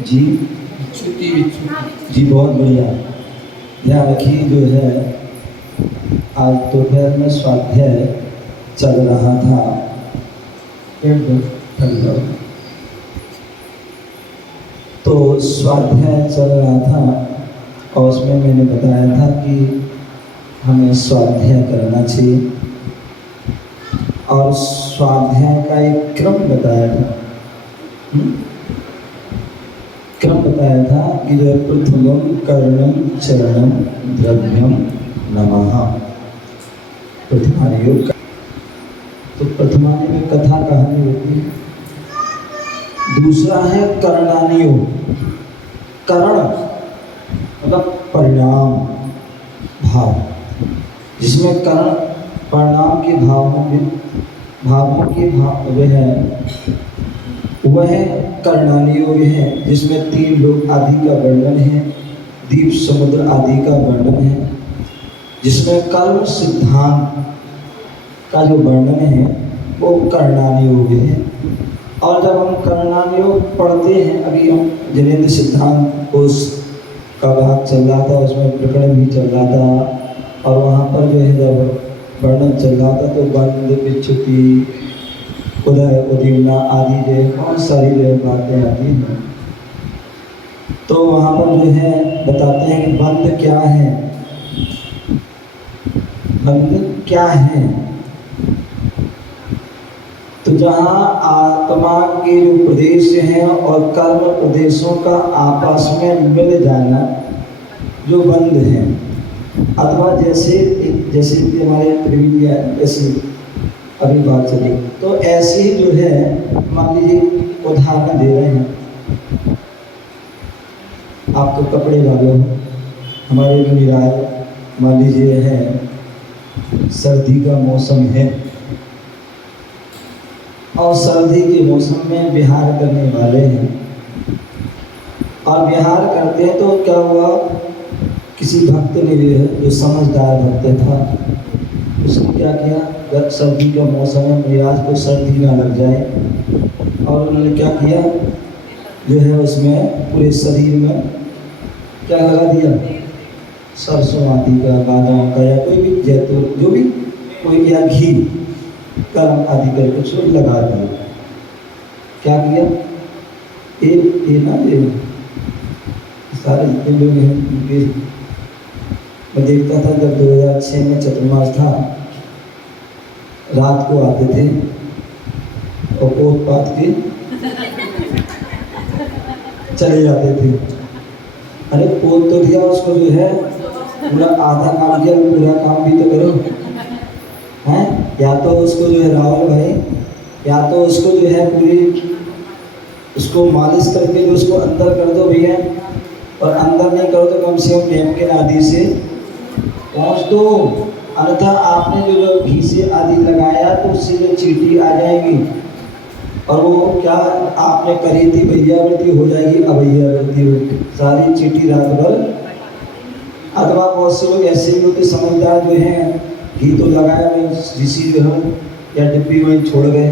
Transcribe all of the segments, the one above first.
जी जी बहुत बढ़िया। ध्यान रखिए, जो है आज दोपहर में स्वाध्याय चल रहा था। एक दो ठहर जाओ। तो स्वाध्याय चल रहा था और उसमें मैंने बताया था कि हमें स्वाध्याय करना चाहिए और स्वाध्याय का एक क्रम बताया था। क्रम बताया था कि जो प्रथमम कर्णम चरणम द्रव्यम नमः, प्रथमानि योग। तो प्रथमानि में कथा कहानी होती है, दूसरा है कर्णानि योग। कर्ण मतलब परिणाम भाव, जिसमें कर्ण परिणाम के भावों के भाव वह कर्णानि योग है, जिसमें 3 लोक आदि का वर्णन है, द्वीप समुद्र आदि का वर्णन है, जिसमें कर्म सिद्धांत का जो वर्णन है वो कर्णानि योग है। और जब हम कर्णानि योग पढ़ते हैं, अभी हम जनेन्द्र सिद्धांत कोश का भाग चल रहा था, उसमें प्रकरण भी चल रहा था और वहाँ पर जो है जब वर्णन चल रहा था तो बंध विच्युति उदय उदीमना आदि जो है बहुत सारी जो है बातें आती हैं। तो वहाँ पर जो है बताते हैं कि बंध क्या है, बंध क्या है। तो जहाँ आत्मा के जो प्रदेश हैं और कर्म प्रदेशों का आपस में मिल जाना जो बंध है, अथवा जैसे कि हमारे त्रिविधिया ऐसी अभी बात चली, तो ऐसे ही जो है मान लीजिए उदाहरण दे रहे हैं। आप तो कपड़े वाले हो, हमारे भी निराय मान लीजिए है सर्दी का मौसम है और सर्दी के मौसम में विहार करने वाले हैं और विहार करते हैं तो क्या हुआ, किसी भक्त ने जो समझदार भक्त था उसने क्या किया, जब सर्दी का मौसम है मिजाज को सर्दी ना लग जाए, और उन्होंने क्या किया, जो है उसमें पूरे शरीर में क्या लगा दिया, सरसों आदि का, बादाम का या कोई भी जैतून जो भी कोई, या घी गर्म आदि कर कुछ लगा दिया। क्या किया, ये ना ये सारे जितने लोग हैं उनके, मैं देखता था जब 2006 में चतुर्मास था, रात को आते थे और पोत पात के चले जाते थे। अरे पोत तो दिया उसको, जो है पूरा आधा काम किया, पूरा काम भी तो करो हैं। या तो उसको जो है रावल भाई, या तो उसको जो है पूरी उसको मालिश करके जो उसको अंदर कर दो भैया, और अंदर नहीं करो तो कम से कम नैपकिन आदि से पहुँच दो, अन्यथा आपने जो घी से आदि लगाया तो उससे जो चींटी आ जाएगी और वो क्या आपने करी थी भैयावृत्ति हो जाएगी, अभैयावृत्ति हो, सारी चींटी रात भर। अथवा बहुत से लोग ऐसे भी होते समझदार जो हैं, घी तो लगाया नहीं, शीशी जो है या डिब्बी वहीं छोड़ गए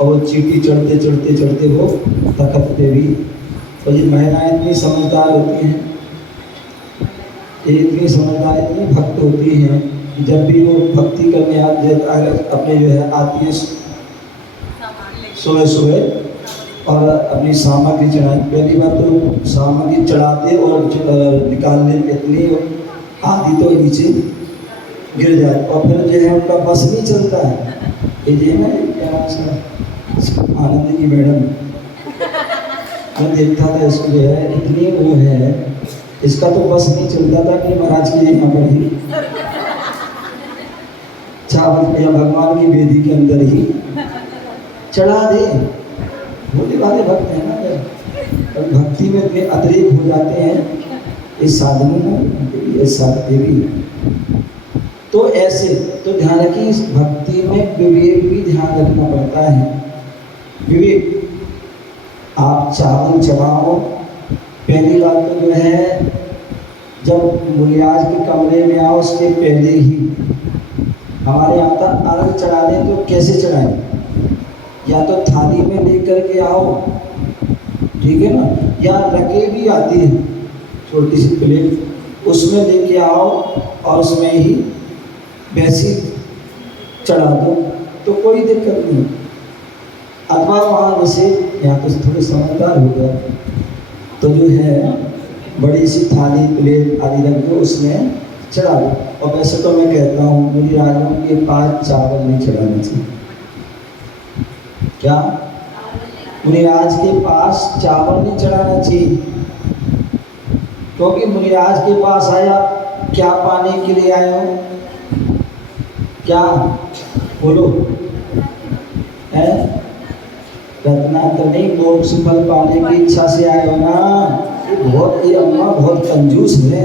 और वो चींटी चढ़ते चढ़ते चढ़ते वो तखत पे भी। तो ये महिलाएं इतनी समझदार होती हैं, इतनी समझदार इतनी भक्त होती हैं, जब भी वो भक्ति करने अपने जो है आती है सुबह सुबह और अपनी सामग्री चढ़ाई। पहली बात तो सामग्री चढ़ाते और निकालने इतनी आदि तो नीचे गिर जाए, और फिर जो है उनका बस नहीं चलता है। ये जो है ना क्या आनंद की मैडम, मैं देखता था इसको जो है इतनी वो है, इसका तो बस नहीं चलता था कि महाराज के यहाँ पर ही चावल या भगवान की वेदी के अंदर ही चढ़ा दे। भोले वाले भक्त हैं ना, और भक्ति में वे अतिरिक्त हो जाते हैं इस साधनों में, इस साधन भी। तो ऐसे तो ध्यान रखिए, इस भक्ति में विवेक भी ध्यान रखना पड़ता है। विवेक, आप चावल चढ़ाओ, पहली बात तो जो है जब मुनिराज के कमरे में आओ उसके पहले ही हमारे यहाँ तक अर्घ चढ़ा दें तो कैसे चढ़ाएं, या तो थाली में लेकर के आओ ठीक है ना। या रकेबी आती है छोटी सी प्लेट, उसमें लेके आओ और उसमें ही वैसी चढ़ा दो तो कोई दिक्कत नहीं। अथवा वहाँ जैसे यहाँ तो थोड़े समझदार हो गया तो जो है बड़ी सी थाली प्लेट आदि रख दो, उसमें चढ़ा दो। और वैसे तो मैं कहता हूँ मुनि राजों के पास चावल नहीं चढ़ाना चाहिए। क्या? मुनिराज के पास चावल नहीं चढ़ाना चाहिए, क्योंकि मुनिराज के पास आया क्या पाने के लिए आए हो? क्या बोलो? है रत्ना तो नहीं, मोक्ष फल पाने की इच्छा से आए हो ना। ये अम्मा बहुत कंजूस है।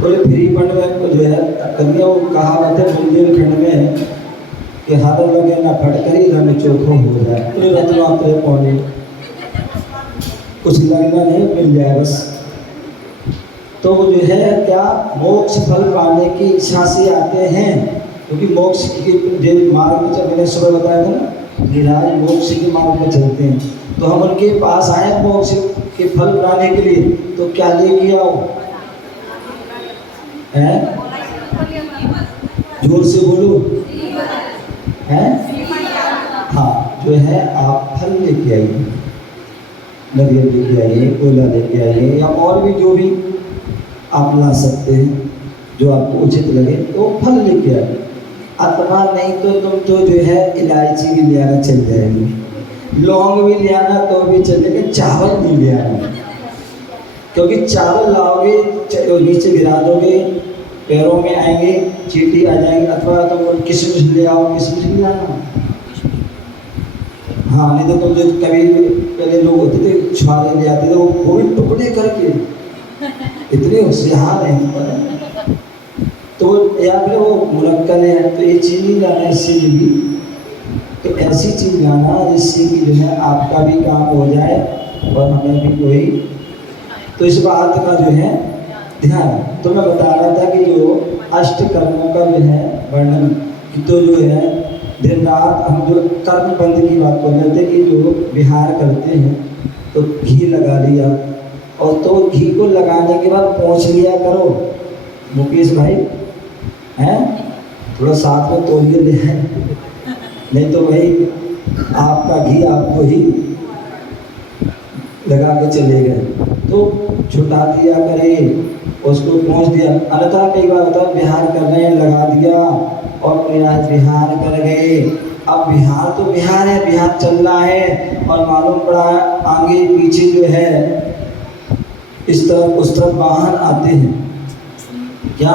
बोले फ्री फंड में जो है कन्या वो कहावत है बुंदेलखंड में कि हाथ लगे ना फटकरी रंग चोखो हो जाए, तो रत्ना तेरे पौने कुछ लगना नहीं, मिल जाए बस। तो वो जो है क्या मोक्ष फल पाने की इच्छा से आते हैं, क्योंकि मोक्ष के जो मार्ग में, जब मैंने सुबह बताया था ना निराज मोक्ष के मार्ग में चलते हैं, तो हम उनके पास आए मोक्ष के फल पाने के लिए, तो क्या लेके आओ? हैं? जोर से बोलो। हैं? हाँ, जो है आप फल लेके आइए, नारियल लेके आइए, कोयला लेके आइए, या और भी जो भी आप ला सकते हैं जो आपको उचित लगे, तो फल लेके आइए। अथवा नहीं तो तुम तो जो है इलायची भी ले आना चल जाएगी, लौंग भी ले आना तो भी चलेगा, चावल नहीं ले आना, क्योंकि चावल लाओगे नीचे गिरा दोगे, पैरों में आएंगे, चींटी आ जाएंगे। अथवा तो किशमिश ले आओ, किशमिश ले आना। हाँ, नहीं तो तुम जो कभी पहले लोग होते थे छुआरे ले आते थे, वो भी टुकड़े करके, इतने होशियार हैं। तो या फिर वो मुरक्कल है, तो ये चीज़ नहीं लाना इससे भी, तो ऐसी चीज़ लाना जिससे कि जो है आपका भी काम हो जाए और हमें भी कोई, तो इस बात का जो है ध्यान। तो मैं बता रहा था कि जो अष्ट कर्मों का जो है वर्णन, तो जो है दिन रात हम जो कर्म बंद की बात कर रहे थे कि जो विहार करते हैं तो घी लगा लिया, और तो घी को लगाने के बाद पहुँच लिया करो मुकेश भाई, हैं थोड़ा साथ में तोलिए ले हैं, नहीं तो भाई आपका घी आपको ही लगा के चले गए। तो छुटा दिया करे, उसको पहुँच दिया। अन्यथा कई बार होता है विहार कर रहे हैं, लगा दिया और मेरा विहार कर गए। अब विहार तो विहार है, विहार चल रहा है और मालूम पड़ा आगे पीछे जो है इस तरफ उस तरफ वाहन आते हैं, क्या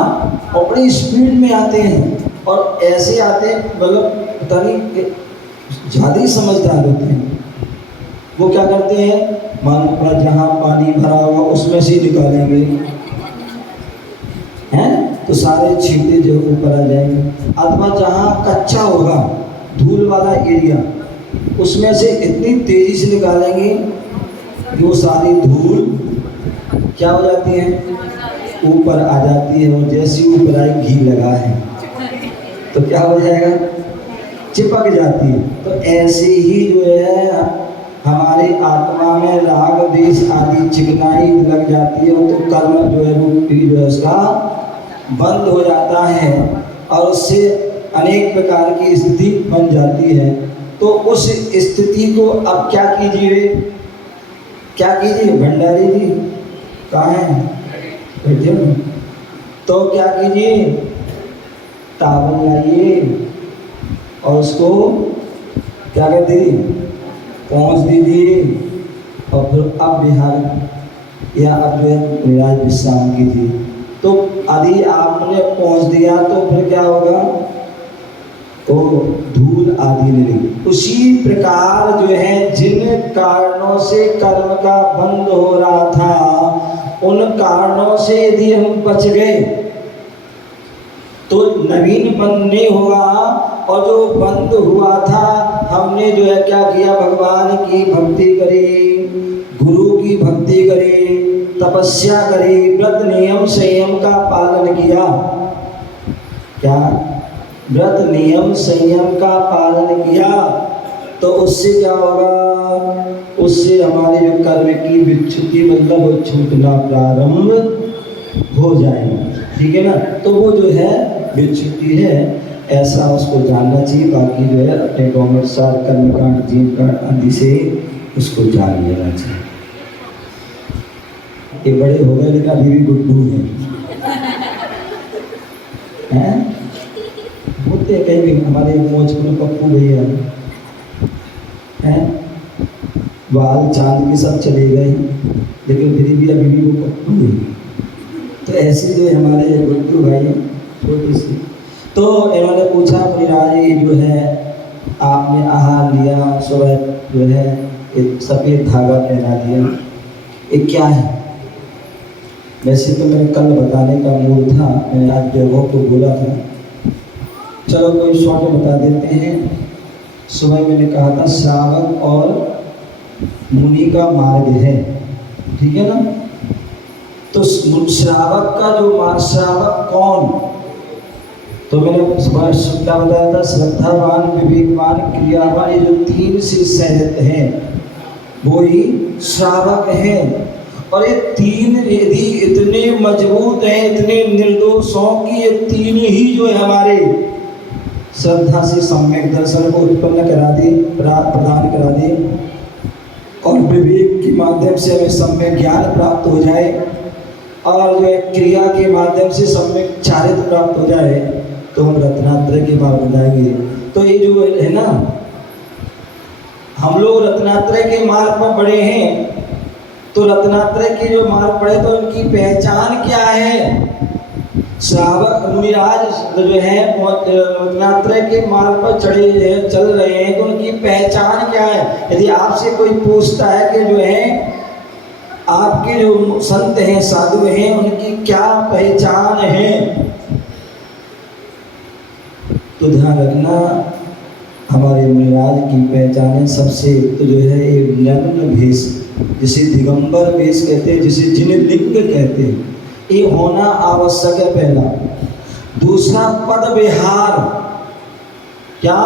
और बड़ी स्पीड में आते हैं, और ऐसे आते हैं मतलब पता नहीं ज़्यादा ही समझदार होते हैं। वो क्या करते हैं, मालूम पड़ा जहाँ पानी भरा हुआ उसमें से निकालेंगे, हैं तो सारे छींटे जो ऊपर आ जाएंगे। अथवा जहाँ कच्चा होगा धूल वाला एरिया, उसमें से इतनी तेजी से निकालेंगे कि वो सारी धूल क्या हो जाती है, ऊपर आ जाती है, और जैसी ऊपर आई घी लगा है तो क्या हो जाएगा, चिपक जाती है। तो ऐसे ही जो है हमारी आत्मा में राग द्वेष आदि चिकनाई लग जाती है, तो कर्म जो है रूपी जो है उसका बंद हो जाता है, और उससे अनेक प्रकार की स्थिति बन जाती है। तो उस स्थिति को अब क्या कीजिए, क्या कीजिए, भंडारी जी कहाँ हैं, बैठे हो, तो क्या कीजिए, टावल लाइए और उसको क्या कहते पहुँच दीजिए, और फिर अब बिहार या अब जो है निराज विश्राम कीजिए। तो यदि आपने पहुँच दिया तो फिर क्या होगा, तो धूल आदि नहीं। उसी प्रकार जो है जिन कारणों से कर्म का बंद हो रहा था, उन कारणों से यदि हम बच गए तो नवीन बंद नहीं होगा, और जो बंद हुआ था हमने जो है क्या किया, भगवान की भक्ति करी, गुरु की भक्ति करी, तपस्या करी, व्रत नियम संयम का पालन किया, क्या व्रत नियम संयम का पालन किया, तो उससे क्या होगा, उससे हमारे जो कर्म की विच्युति मतलब वो छूटना प्रारंभ हो जाएगी। ठीक है ना, तो वो जो है विच्युति है, ऐसा उसको जानना चाहिए। बाकी जो है अपने गौमसार कर्मकांड जीव कांड आदि से उसको जान लेना चाहिए। ये बड़े हो गए लेकिन अभी भी गुड्डू हैं, होते कहीं भी। हमारे मौज में पप्पू भैया हैं, बाल चांद के सब चले गए लेकिन फिर भी अभी भी वो पप्पू है। तो ऐसे जो हमारे गुड्डू भाई छोटी सी, तो इन्होंने पूछा मुनिराज ये जो है आपने आहार लिया, सुबह जो है एक सफ़ेद धागा पहना दिया, ये क्या है? वैसे तो मैंने कल बताने का मूड था, मैंने आज वैभव को बोला था, चलो कोई शॉर्ट बता देते हैं। सुबह मैंने कहा था श्रावक और मुनि का मार्ग है, ठीक है ना। तो श्रावक का जो श्रावक कौन, तो मैंने क्या बताया था, श्रद्धावान, विवेकवान, क्रियावान, ये जो तीन से सहित हैं वो ही श्रावक हैं। और ये तीन यदि इतने मजबूत हैं, इतने निर्दोष हों कि ये तीन ही जो है हमारे श्रद्धा से सम्यक दर्शन को उत्पन्न करा दे, प्रदान करा दे, और विवेक के माध्यम से हमें सम्यक ज्ञान प्राप्त हो जाए, और जो है क्रिया के माध्यम से सम्यक चारित्र प्राप्त हो जाए, तो हम रत्नात्रय के मार्ग जाएंगे। तो ये जो है ना, हम लोग रत्नात्रय के मार्ग पर बढ़े हैं, तो रत्नात्रय के जो मार्ग पड़े तो उनकी पहचान क्या है? श्रावक मुनिराज जो है रत्नात्रय के मार्ग पर चढ़े हैं, चल रहे हैं, तो उनकी पहचान क्या है? यदि आपसे कोई पूछता है कि जो है आपके जो संत हैं, साधु हैं, उनकी क्या पहचान है, तो ध्यान रखना हमारे मुनिराज की पहचान है सबसे तो जो है ये नग्न भेष, जिसे दिगंबर वेश कहते हैं, जिसे जिन्हें लिंग कहते हैं, ये होना आवश्यक है पहला। दूसरा पद विहार, क्या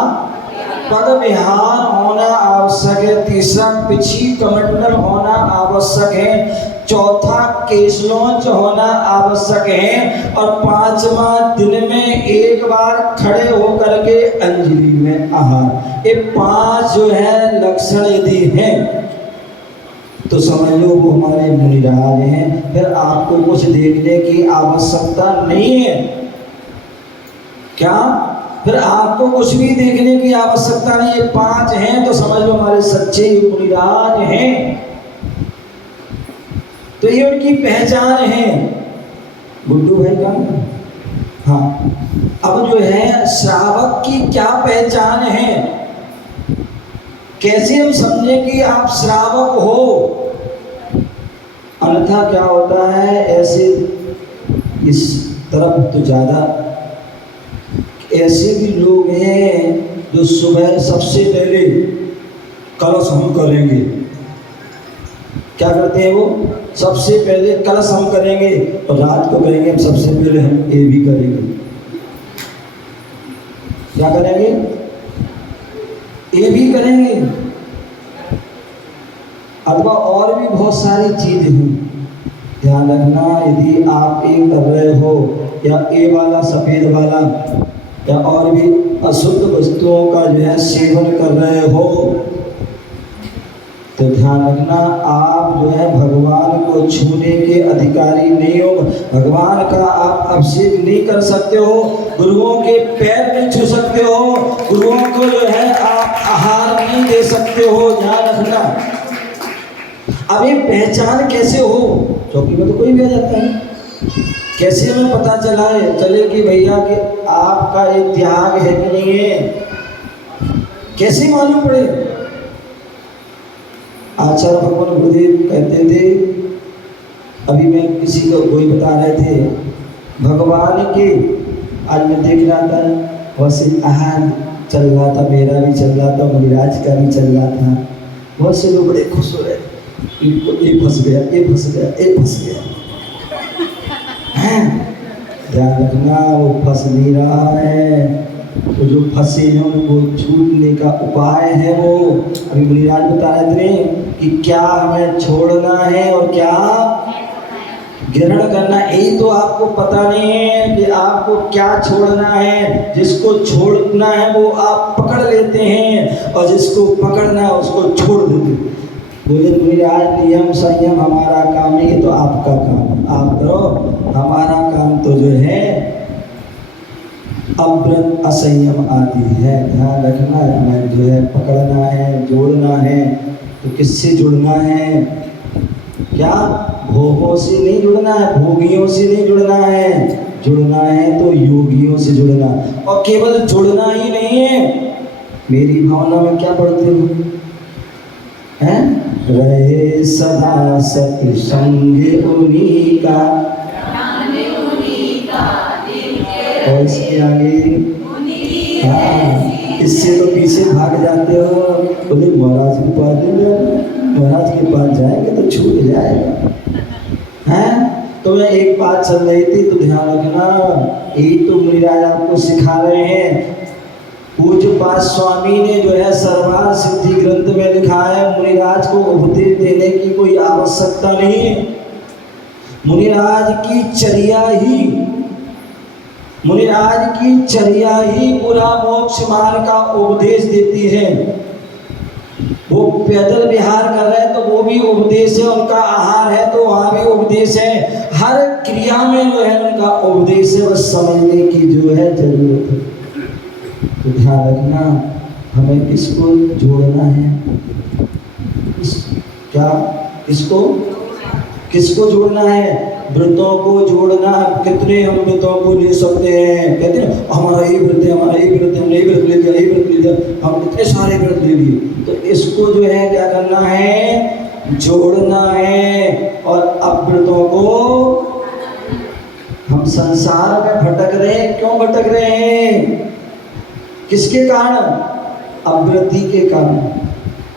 पद विहार होना आवश्यक है। तीसरा पिछी कमंडल होना आवश्यक है। चौथा केशलोच होना आवश्यक है। और पांचवा दिन में एक बार खड़े होकर के अंजलि में आहार। ये पांच जो है लक्षण यदि हैं तो समझ लो वो हमारे मुनिराज हैं। फिर आपको कुछ देखने की आवश्यकता नहीं है। क्या? फिर आपको कुछ भी देखने की आवश्यकता नहीं है। पांच हैं तो समझ लो हमारे सच्चे मुनिराज हैं। तो ये उनकी पहचान है। गुड्डू भाई का हाँ। अब जो है श्रावक की क्या पहचान है, कैसे हम समझे कि आप श्रावक हो? अन्यथा क्या होता है, ऐसे इस तरफ तो ज़्यादा ऐसे भी लोग हैं जो सुबह सबसे पहले कलश हम करेंगे। क्या करते हैं वो? सबसे पहले कलश हम करेंगे और रात को कहेंगे हम सबसे पहले हम ये भी करेंगे। क्या करेंगे? ये भी करेंगे। अथवा और भी बहुत सारी चीजें हैं। ध्यान रखना, यदि आप ये कर रहे हो या ये वाला सफेद वाला या और भी अशुद्ध वस्तुओं का जो है सेवन कर रहे हो तो ध्यान रखना आप जो है भगवान को छूने के अधिकारी नहीं हो। भगवान का आप अभिषेक नहीं कर सकते हो, गुरुओं के पैर नहीं छू सकते हो, गुरुओं को जो है आप आहार नहीं दे सकते हो। ध्यान रखना। अब ये पहचान कैसे हो? चौकी में तो कोई भी आ जाता है। कैसे हमें पता चले कि भैया कि आपका ये त्याग है कि नहीं है? कैसे मालूम पड़े? आचार्य भगवान गुरुदेव कहते थे, अभी मैं किसी को कोई बता रहे थे भगवान के, आज मैं देख रहा था वैसे आहार चल रहा था, मेरा भी चल रहा था, मुनिराज का भी चल रहा था। बहुत से लोग बड़े खुश हो रहे, ये फंस गया, ये फंस गया, ये फंस गया। ध्यान रखना, वो फंस नहीं रहा है, तो जो फंसे हैं उनको छूटने का उपाय है वो अभी मुनिराज बता रहे थे कि क्या हमें छोड़ना है और क्या ग्रहण करना। यही तो आपको पता नहीं है कि आपको क्या छोड़ना है। जिसको छोड़ना है वो आप पकड़ लेते हैं और जिसको पकड़ना है उसको छोड़ देते हैं। बोले मुनिराज नियम संयम हमारा काम नहीं है, तो आपका काम आप करो। हमारा काम तो जो है अव्रत असंयम आदि है। ध्यान रखना है, हमें जो है पकड़ना है, जोड़ना है। तो किससे जुड़ना है? क्या भोगों से नहीं जुड़ना है, भोगियों से नहीं जुड़ना है। जुड़ना है तो योगियों से जुड़ना। और केवल जुड़ना ही नहीं है, मेरी भावना में क्या पढ़ते हो हैं? रहे सदा सत्संग उन्हीं का, और इसके आगे हाँ, इससे तो पीछे भाग जाते हो। बोले महाराज के पास नहीं जाना, महाराज के पास जाएंगे तो छूट जाएगा हैं। तो मैं एक बात चल रही थी, तो ध्यान रखना, एक तो मुनिराज आपको सिखा रहे हैं। पूज्यपाद स्वामी ने जो है सर्वार्थ सिद्धि ग्रंथ में लिखा है, मुनिराज को उपदेश देने की कोई आवश्यकता नहीं है। मुनिराज की चर्या ही पूरा मोक्ष मार्ग का उपदेश देती है। वो पैदल विहार कर रहे हैं तो वो भी उपदेश है, उनका आहार है तो वहाँ भी उपदेश है। हर क्रिया में जो है उनका उपदेश है, बस समझने की जो है जरूरत है। तो ध्यान रखना, हमें किसको जोड़ना है? किसको जोड़ना है? व्रतों को जोड़ना। कितने हम व्रतों को ले सकते हैं? कहते हैं हमारा ये व्रत है, हमारा ये व्रत है, हमने ये व्रत ले लिया, ये व्रत ले लिया, हम इतने सारे व्रत ले लिए। तो इसको जो है क्या करना है? जोड़ना है। और अब व्रतों को हम संसार में भटक रहे हैं। क्यों भटक रहे हैं? किसके कारण? अव्रति के कारण,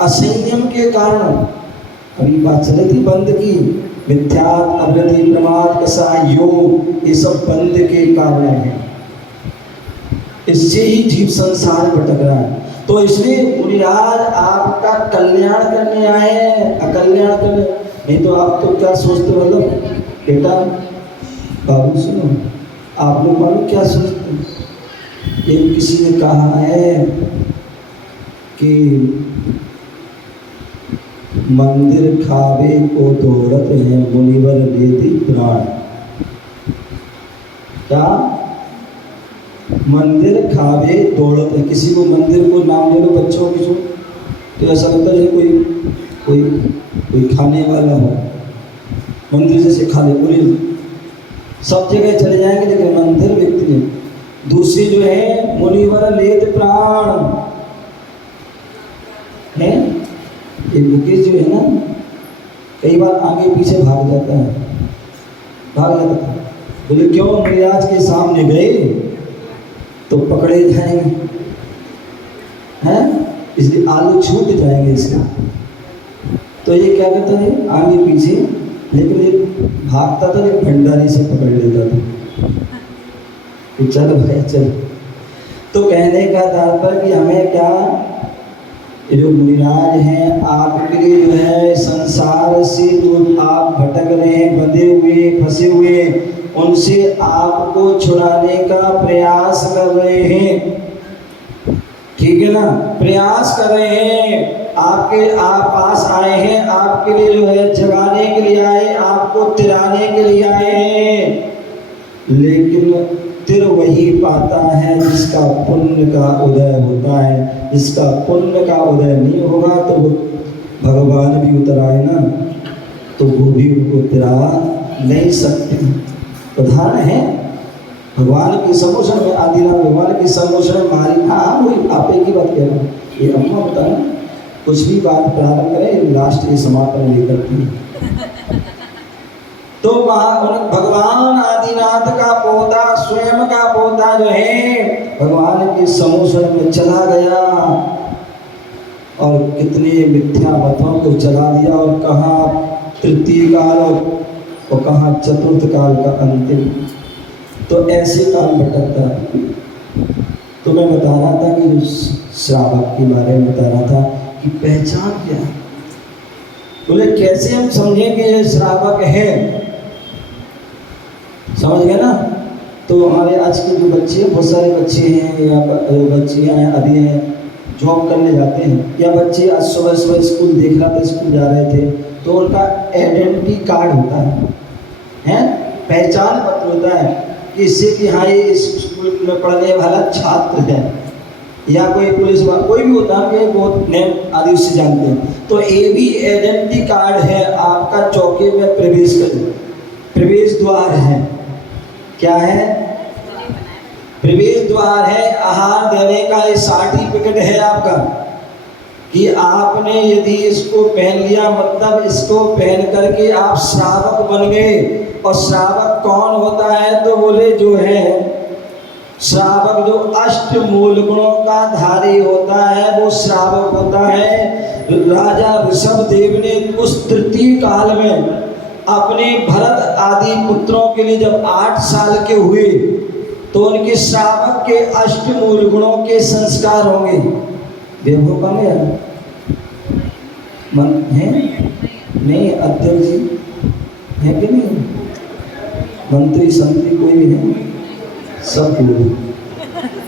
असंयम के कारण। अभी बात चली थी बंद की, मिथ्यात अव्रति प्रमाद कसाय योग, ये सब बंद के कारण है। इससे ही जीव संसार भटक रहा है। तो इसलिए मुनिराज आपका कल्याण करने आए हैं, अकल्याण करने नहीं। तो आप तो क्या सोचते हो? मतलब बेटा बाबू सुनो, आप लोग मालूम क्या सोचते हैं? एक किसी ने कहा है कि मंदिर खावे को दौड़त है मुनिवर लेती प्राण। क्या? मंदिर खावे दौड़त है। किसी को मंदिर को नाम ले लो बच्चों की जो, तो ऐसा लगता है कोई खाने वाला हो। मंदिर जैसे खा ले, बोले सब जगह चले जाएंगे लेकिन मंदिर व्यक्ति नहीं। दूसरी जो है मुनिवर लेत प्राण है। ये मुकेश जो है ना, कई बार आगे पीछे भाग जाता था। बोले क्यों? मुनिराज के सामने गए तो पकड़े जाएंगे हैं, इसलिए आलू छूट जाएंगे इसका। तो ये क्या कहता है? आगे पीछे, लेकिन ये भागता था, एक भंडारी से पकड़ लेता था। चलो भाई चलो। तो कहने का तात्पर्य कि हमें क्या, ये जो मुनिराज हैं आपके लिए जो है संसार से जो आप भटक रहे हैं, बंधे हुए, फंसे हुए, उनसे आपको छुड़ाने का प्रयास कर रहे हैं। ठीक है ना? प्रयास कर रहे हैं। आप पास आए हैं, आपके लिए जो है जगाने के लिए आए, आपको तिराने के लिए आए हैं। लेकिन तिर वही पाता है जिसका पुण्य का उदय होता है। जिसका पुण्य का उदय नहीं होगा तो वो भगवान भी उतर आए ना, तो वो भी उनको तिरा नहीं सकते। उदाहरण है भगवान की सम्मोषण में, आदिनाथ भगवान की सम्मोषण में मारी। हाँ वही आप एक ही बात कह रहे हैं। ये अम्मा बताना, कुछ भी बात प्रारंभ करें लास्ट ये समापन लेकर के। तो भगवान आदिनाथ का पोता, स्वयं का पोता जो है भगवान के सम्मोषण में चला गया और कितने मिथ्या मतों को जला दिया। और कहाँ तृतीय काल और कहाँ चतुर्थ काल का अंतिम। तो ऐसे काल भटकता तो मैं बता रहा था कि जो श्रावक के बारे में बता रहा था कि पहचान क्या है। बोले कैसे हम समझें कि ये श्रावक है, समझ गए ना। तो हमारे आज के जो बच्चे, बहुत सारे बच्चे हैं या बच्चियाँ हैं, अभी हैं जॉब करने जाते हैं, या बच्चे आज सुबह सुबह स्कूल देख रहा था, स्कूल जा रहे थे, तो उनका आइडेंटिटी कार्ड होता है, पहचान पत्र होता है कि इससे कि हाँ ये इस स्कूल में पढ़ने वाला छात्र है, या कोई पुलिस वाला कोई भी होता है, बहुत नेम आदि उससे जानते हैं। तो ये भी आइडेंटिटी कार्ड है आपका चौके में प्रवेश कर, प्रवेश द्वार है। क्या है? प्रवेश द्वार है। आहार देने का ये सर्टिफिकेट है आपका कि आपने यदि इसको पहन लिया, मतलब इसको पहन करके आप श्रावक बन गए। और श्रावक कौन होता है? तो बोले जो है श्रावक जो अष्ट मूल गुणों का धारी होता है वो श्रावक होता है। राजा ऋषभ देव ने उस तृतीय काल में अपने भरत आदि पुत्रों के लिए जब 8 साल के हुए तो उनके श्रावक के अष्ट मूल गुणों के संस्कार होंगे। देखो कम है मन है नहीं, अध्यक्ष जी है कि नहीं, मंत्री संत्री कोई भी है, सब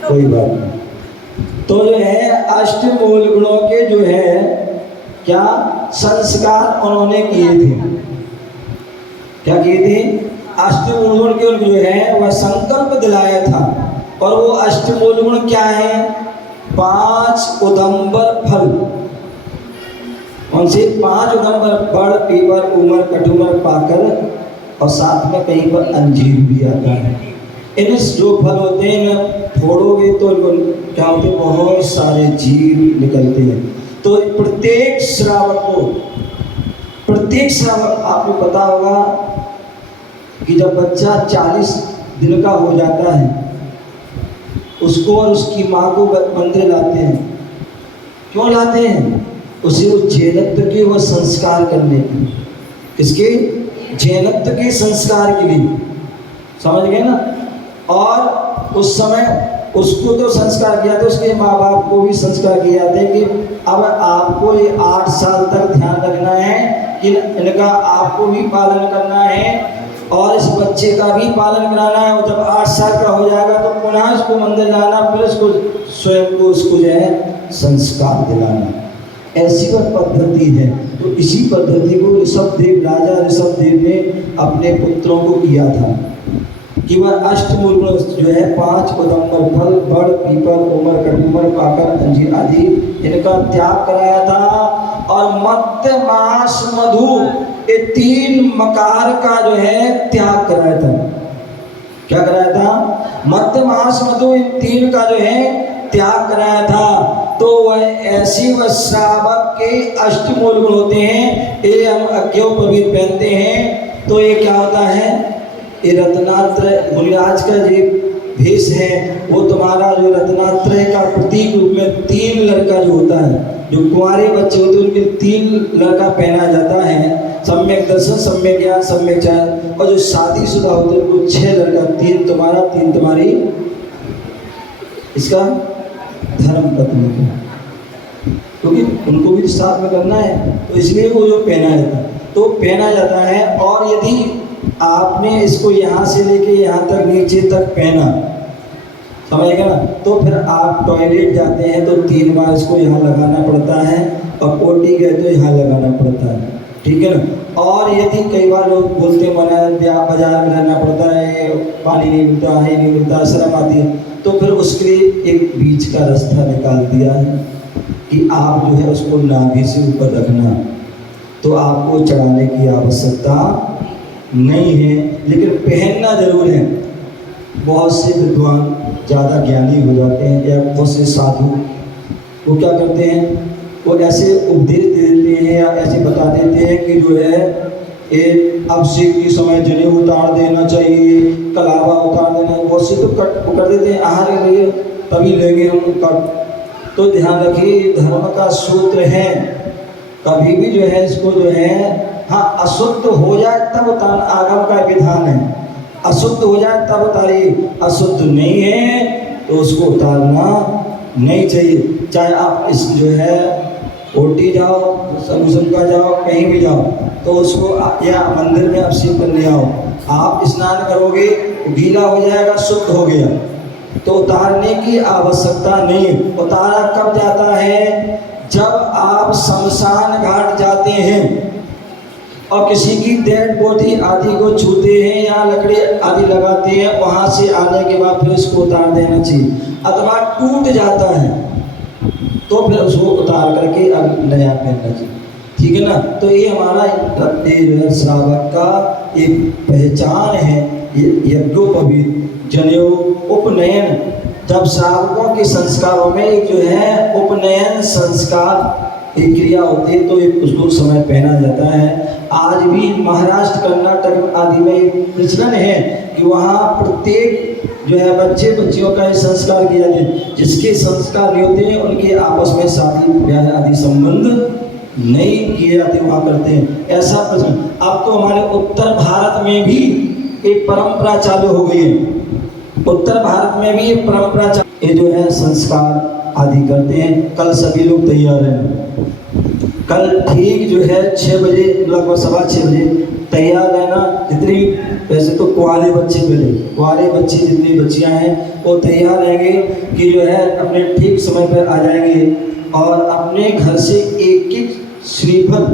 कोई बात नहीं। तो जो है अष्ट मूल गुणों के जो है क्या संस्कार उन्होंने किए थे। क्या किए थे? अष्टमूल गुण के जो है वह संकल्प दिलाया था। और वो अष्टमूल गुण क्या है? 5 उदंबर फल। उनसे 5 उदंबर, बड़, पीपर, उमर, कटुमर, पाकर, और साथ में कहीं पर अंजीर भी आता है। इन जो फल होते हैं ना, फोड़ोगे तो क्या होते हैं, बहुत सारे जीव निकलते हैं। तो प्रत्येक श्रावक को, प्रत्येक श्रावक आपको पता होगा कि जब बच्चा 40 दिन का हो जाता है उसको और उसकी माँ को मंदिर लाते हैं। क्यों लाते हैं? उसे उस जैनत्व के वह संस्कार करने के, किसके? जैनत्व के संस्कार के लिए, समझ गए ना। और उस समय उसको तो संस्कार किया था, उसके माँ बाप को भी संस्कार किए जाते हैं कि अब आपको ये 8 साल तक ध्यान रखना है कि इनका आपको भी पालन करना है और इस बच्चे का भी पालन कराना है। और जब 8 साल का हो जाएगा तो पुनः उसको मंदिर लाना, फिर उसको स्वयं को उसको जो है संस्कार दिलाना। ऐसी वह पद्धति है। तो इसी पद्धति को ऋषभ देव, राजा ऋषभ देव ने अपने पुत्रों को किया था कि वह अष्टमूल गुण जो है 5 उदंबर फल, बड़, पीपल, उमर, कटुमर, पाकर, अंजीर आदि इनका त्याग कराया था। और मत्स्य, मांस, मधु, ये 3 मकार का जो है त्याग कराया था। क्या कराया था? मत्स्य, मांस, मधु, इन 3 का जो है त्याग कराया था। तो वह ऐसी वह श्रावक के अष्टमूल गुण होते हैं। ये हम अज्ञोपवीत पहनते हैं तो ये क्या होता है? ये रत्नात्रय, मुनिराज का जो भेष है वो तुम्हारा जो रत्नात्रय का प्रतीक रूप में 3 लड़का जो होता है, जो कुंवारे बच्चे होते हैं उनके 3 लड़का पहना जाता है। सम्यक दर्शन, सम्यक ज्ञान, सम्यक चार। और जो शादीशुदा होते हैं उनको 6 लड़का, 3 तुम्हारा, 3 तुम्हारी, इसका धर्म पत्नी का, क्योंकि उनको भी साथ में करना है तो इसलिए वो जो पहना जाता है तो पहना जाता है। और यदि आपने इसको यहाँ से लेके यहाँ तक नीचे तक पहना, समझेगा ना, तो फिर आप टॉयलेट जाते हैं तो 3 बार इसको यहाँ लगाना पड़ता है और पोटी गए तो यहाँ लगाना पड़ता है, ठीक है ना। और यदि कई बार लोग बोलते मना बाजार में रहना पड़ता है, पानी नहीं मिलता, है नहीं मिलता, शर्म आती है, तो फिर उसके लिए एक बीच का रास्ता निकाल दिया है कि आप जो है उसको नाभि से ऊपर रखना, तो आपको चढ़ाने की आवश्यकता नहीं है, लेकिन पहनना जरूर है। बहुत से विद्वान ज़्यादा ज्ञानी हो जाते हैं या बहुत से साधु वो क्या करते हैं, वो ऐसे उपदेश दे देते हैं या ऐसे बता देते हैं कि जो है अब से के समय जनेऊ उतार देना चाहिए, कलावा उतार देना। बहुत से तो कट कर देते हैं, आहार लिए तभी लेंगे हम कट। तो ध्यान रखिए, धर्म का सूत्र है, कभी भी जो है इसको जो है हाँ अशुद्ध हो जाए तब उतार, आगम का विधान है, अशुद्ध हो जाए तब उतारिए, अशुद्ध नहीं है तो उसको उतारना नहीं चाहिए। चाहे आप इस जो है ओटी जाओ, समुसम का जाओ, कहीं भी जाओ, तो उसको या मंदिर में अभिषेक करने आओ, आप स्नान करोगे गीला हो जाएगा, शुद्ध हो गया, तो उतारने की आवश्यकता नहीं। उतारा कब जाता है? जब आप शमशान घाट जाते हैं और किसी की डेड बॉडी आदि को छूते हैं या लकड़ी आदि लगाते हैं, वहां से आने के बाद फिर इसको उतार देना चाहिए। अथवा टूट जाता है तो फिर उसको उतार करके अब नया पहनना चाहिए, ठीक है ना। तो ये हमारा श्रावक का एक पहचान है। यज्ञोपवीत, जनेऊ, उपनयन, जब श्रावकों के संस्कारों में एक जो है उपनयन संस्कार एक क्रिया होती है तो एक उसको समय पहना जाता है। आज भी महाराष्ट्र, कर्नाटक आदि में प्रचलन है कि वहाँ प्रत्येक जो है बच्चे बच्चियों का संस्कार किया जाता है। जिसके संस्कार नहीं होते हैं उनके आपस में शादी ब्याह आदि संबंध नहीं किए जाते, वहाँ करते हैं, ऐसा प्रचलन। अब तो हमारे उत्तर भारत में भी एक परंपरा चालू हो गई है। उत्तर भारत में भी एक परंपरा ये जो है संस्कार आदि करते हैं। कल सभी लोग तैयार हैं, कल ठीक जो है 6 बजे, लगभग 6:15 बजे तैयार रहना। जितनी वैसे तो कुंवारे बच्चे मिले, कुंवारे बच्चे जितनी बच्चियां हैं वो तैयार रहेंगे कि जो है अपने ठीक समय पर आ जाएंगे और अपने घर से एक श्रीफल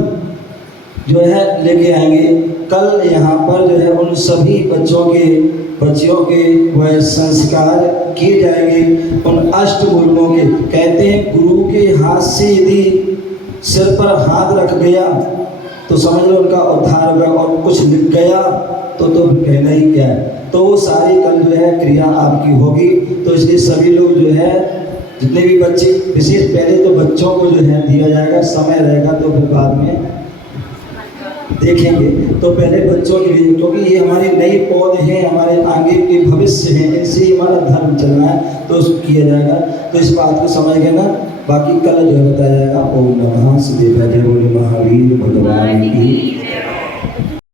जो है लेके आएंगे। कल यहाँ पर जो है उन सभी बच्चियों के वह संस्कार किए जाएंगे। उन अष्टगुरुओं के, कहते हैं गुरु के हाथ से यदि सिर पर हाथ रख गया तो समझ लो उनका उद्धार हो गया, और कुछ लिख गया तो कहना ही क्या है। तो वो सारी कल जो है क्रिया आपकी होगी। तो इसलिए सभी लोग जो है जितने भी बच्चे, विशेष पहले तो बच्चों को जो है दिया जाएगा, समय रहेगा तो फिर बाद में देखेंगे। तो पहले बच्चों के लिए, क्योंकि ये हमारी नई पौध है, हमारे आगे के भविष्य है, इनसे ही हमारा धर्म चलना है, तो उसको किया जाएगा। तो इस बात को समझ गए ना। बाकी कल जो है बताया जाएगा। ओम नमः शिवाय, जय बोले महावीर भगवान की।